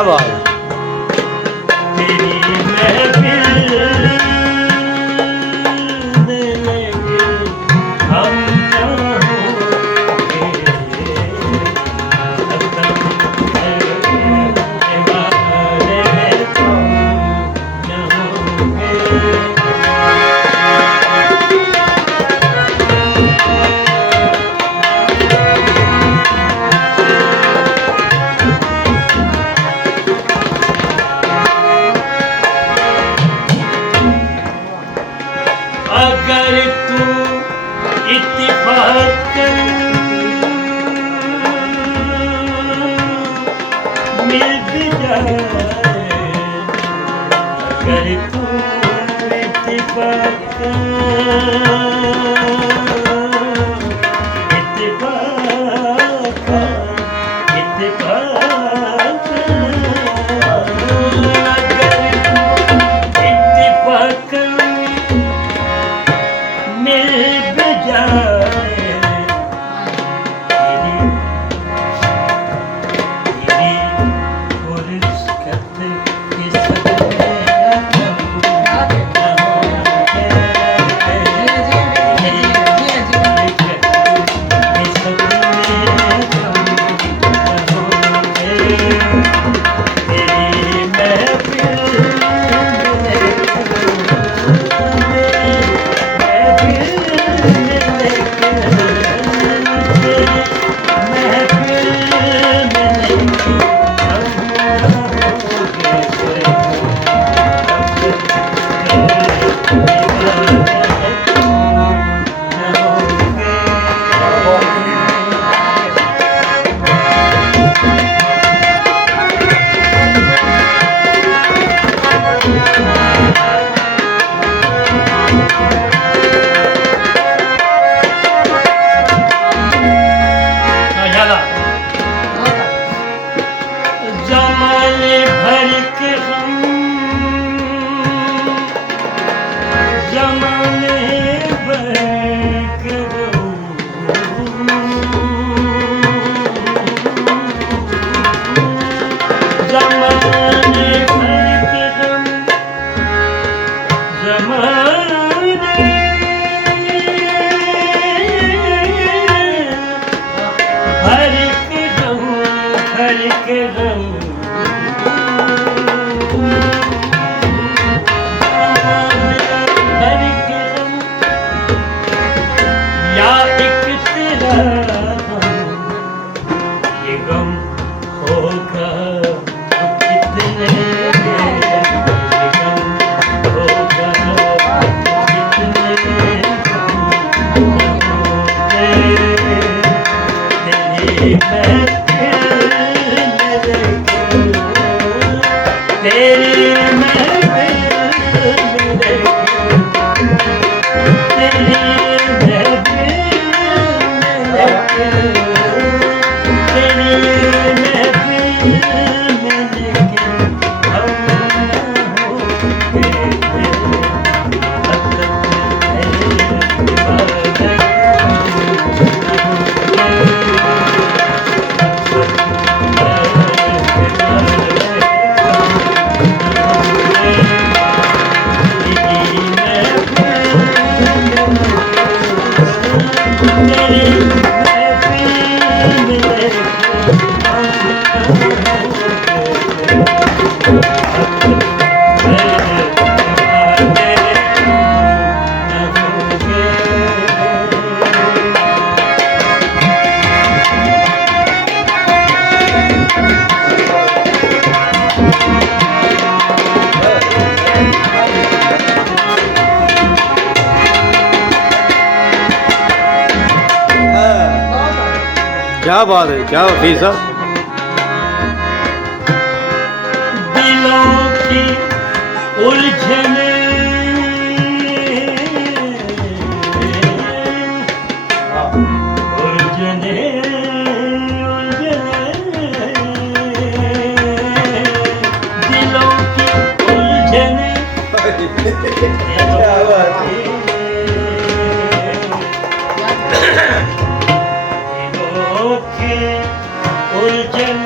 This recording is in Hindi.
क्या बात है। तेरी महफिल में लेके हम ना होंगे, कसम है वादे तुम न होंगे। अगर तू इत्तेफाकन मिल भी जाए, अगर तू इत्तेफाकन जमाने भर के हम, जमाने भर के जमाने भर के हम, जमाने भर के हम, भर के हम, या एक तेरा ये गम होगा कितने, ये गम होगा कितने तेरी महफिल में लेके, तेरी महफिल में लेके, क्या बात है, क्या वकील साहब। दिलों की उलझने उलझने दिलों की उलझने, क्या बात है। उलझन